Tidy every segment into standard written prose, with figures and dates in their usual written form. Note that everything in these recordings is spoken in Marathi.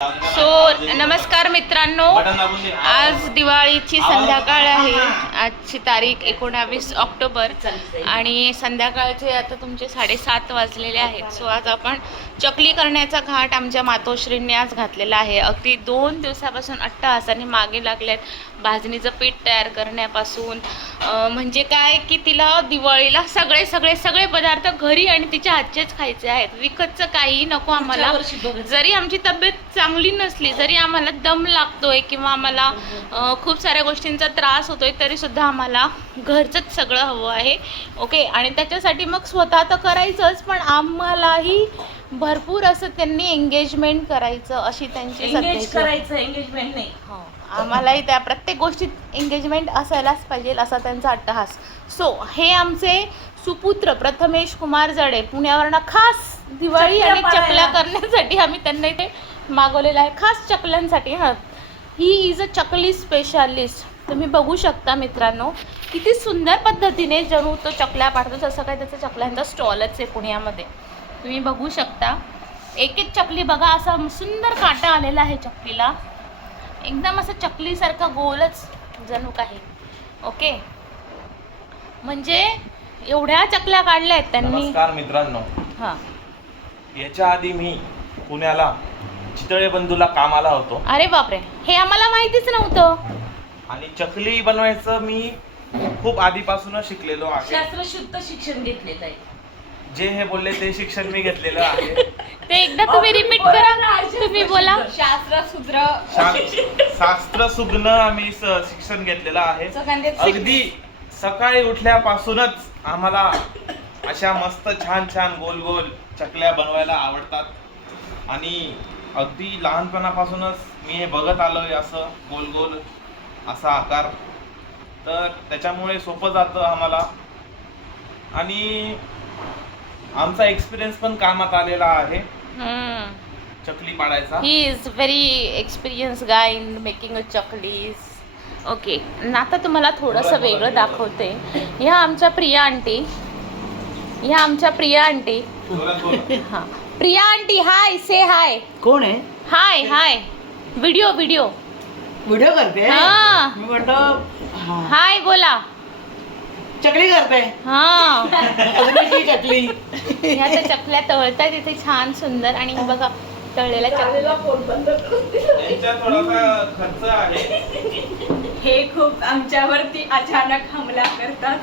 नमस्कार मित्रांनो, आज दिवाळीची संध्याकाळ आहे. आजची तारीख 19 ऑक्टोबर आणि संध्याकाळचे आता तुमचे 7:30 वाजलेले आहेत. सो आज आपण चकली करण्याचा घाट आमच्या मातोश्रींनी आज घातलेला आहे. अगदी 2 दिवसापासून अट्टहासाने मागे लागलेत भाजणीचं पीठ तयार करण्यापासून. म्हणजे काय की तिला दिवाळीला सगळे पदार्थ घरी आणि तिच्या हातचेच खायचे आहेत. विकतचं काही नको आम्हाला. जरी आमची तब्येत चांगली नसली, जरी आम्हाला दम लागतोय किंवा आम्हाला खूप साऱ्या गोष्टींचा त्रास होतोय, तरी सुद्धा आम्हाला घरचंच सगळं हवं आहे. ओके. आणि त्याच्यासाठी मग स्वतः तर करायचंच, पण आम्हालाही भरपूर असं त्यांनी एंगेजमेंट करायचं अशी त्यांची एंगेजमेंट नाही. हो, आम्हालाही त्या प्रत्येक गोष्टीत एंगेजमेंट असायलाच पाहिजे असा त्यांचा अट्टहास. सो हे आमचे सुपुत्र प्रथमेश कुमार जडे पुण्यावरनं खास दिवाळी आणि चकल्या करण्यासाठी आम्ही त्यांना इथे मागवलेलं आहे, खास चकल्यांसाठी. हां, he is a chakli specialist. तुम्ही बघू शकता मित्रांनो, किती सुंदर पद्धतीने जणू तो चकल्या पाडतो. जसं काय त्याचा चकल्यांचा स्टॉलच आहे पुण्यामध्ये. तुम्ही बघू शकता, एक एक चकली बघा, असा सुंदर काटा आलेला आहे चकलीला. एकदम असं चकलीसारखा गोलच जणू काही. ओके, म्हणजे एवढ्या चकल्या काढल्या आहेत त्यांनी. नमस्कार मित्रांनो. हां, याच्या आधी मी पुण्याला चितळे बंधूला कामाला होतो. अरे बापरे, हे आम्हाला माहितीच नव्हतं. आणि चकली बनवायचं मी खूप आधीपासूनच शिकलेलो आहे. शास्त्रशुद्ध शिक्षण घेतलेलं आहे. जे हे बोलले ते शिक्षण मी घेतलेलं आहे. ते एकदा तुम्ही रिपीट करा, तुम्ही बोला. शास्त्र सुज्ञ आम्ही शिक्षण घेतलेलं आहे. अगदी सकाळी उठल्यापासूनच आम्हाला अशा मस्त छान छान गोल गोल चकल्या बनवायला आवडतात. आणि अगदी लहानपणापासूनच मी हे बघत आलोय, असं गोल गोल असा आकार. तर त्याच्यामुळे सोपं जातं आम्हाला आणि आमचा एक्सपिरियन्स पण कामात आलेला आहे चकली पाडायचा. He is very experience guy in making a chaklis. Okay, आता तुम्हाला थोडंसं वेगळं दाखवते. ह्या आमच्या प्रिया आंटी. हां, प्रिया आंटी, हाय, से हाय. कोण आहे? हाय हाय. व्हिडिओ करते? हां, मी म्हणतो हाय बोला. चकली करते. हां, अजून चकली. ह्या त्या चकल्या तळतात इथे छान सुंदर. आणि बघा तळलेल्या चकल्या. यांच्यात थोडासा खर्च आहे. हे खूप आमच्यावरती अचानक हमला करतात.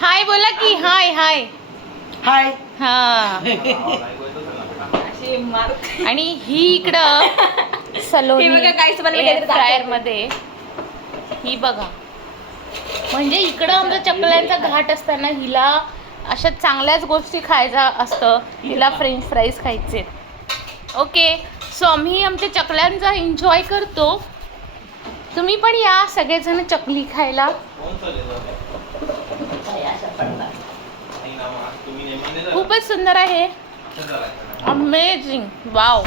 हाय बोला की. हाय हाय हाय. हा. असे मारते. आणि ही इकडं सलोनी हे बघा, काहीच बनवलं काहीतरी फ्रायर मध्ये. ही बघा, म्हणजे इकडं आमचा चकल्यांचा घाट असताना हिला अशा चांगल्याच गोष्टी खायचा असतं. हिला फ्रेंच फ्राईज खायचे. ओके, सो आम्ही आमच्या चकल्यांचा एन्जॉय करतो. तुम्ही पण या सगळेजण चकली खायला. खूपच सुंदर आहे. Amazing, wow.